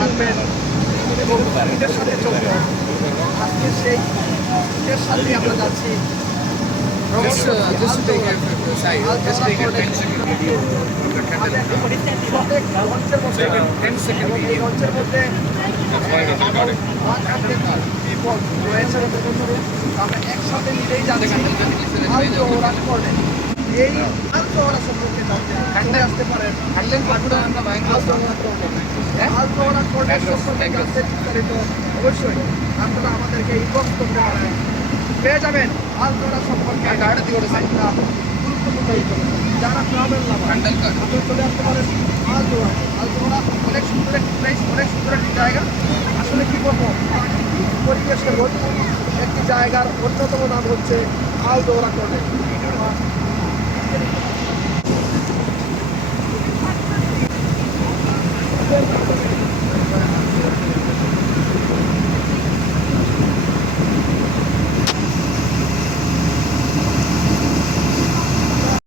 থাকবেন এবং ঈদের সাথে চলবেন। আজকে সেই ঈদের সাথে আমরা যাচ্ছি Just to take a side, just take a 10-second video of the candle. মঞ্চের মধ্যে 10-second এবং এই video. মঞ্চের মধ্যে That's why we recorded. people রয়েছে। আমরা একসাথে মিলেই যাচ্ছি আল-জোহরা কোর্টে। এই আল-জোহরা সম্পর্কে জানতে চলে আসতে পারেন আল-জোহরা কোর্টে। আল-জোহরা কোর্টের সম্পর্কে জানতে বিস্তারিত অবশ্যই আপনারা আমাদেরকে ইনবক্স করতে পারেন, পেয়ে যাবেন আল-জোহরা সম্পর্কে একটা গুরুত্বপূর্ণ যারা ট্রাভেল লাভার আপনারা চলে আসতে পারেন আল-জোহরা। আল-জোহরা অনেক সুন্দর একটি প্লেস, অনেক সুন্দর একটি জায়গা। আসলে কি বলবো, পরিবেশে ভরপুর একটি জায়গার অন্যতম নাম হচ্ছে আল-জোহরা কোর্টে।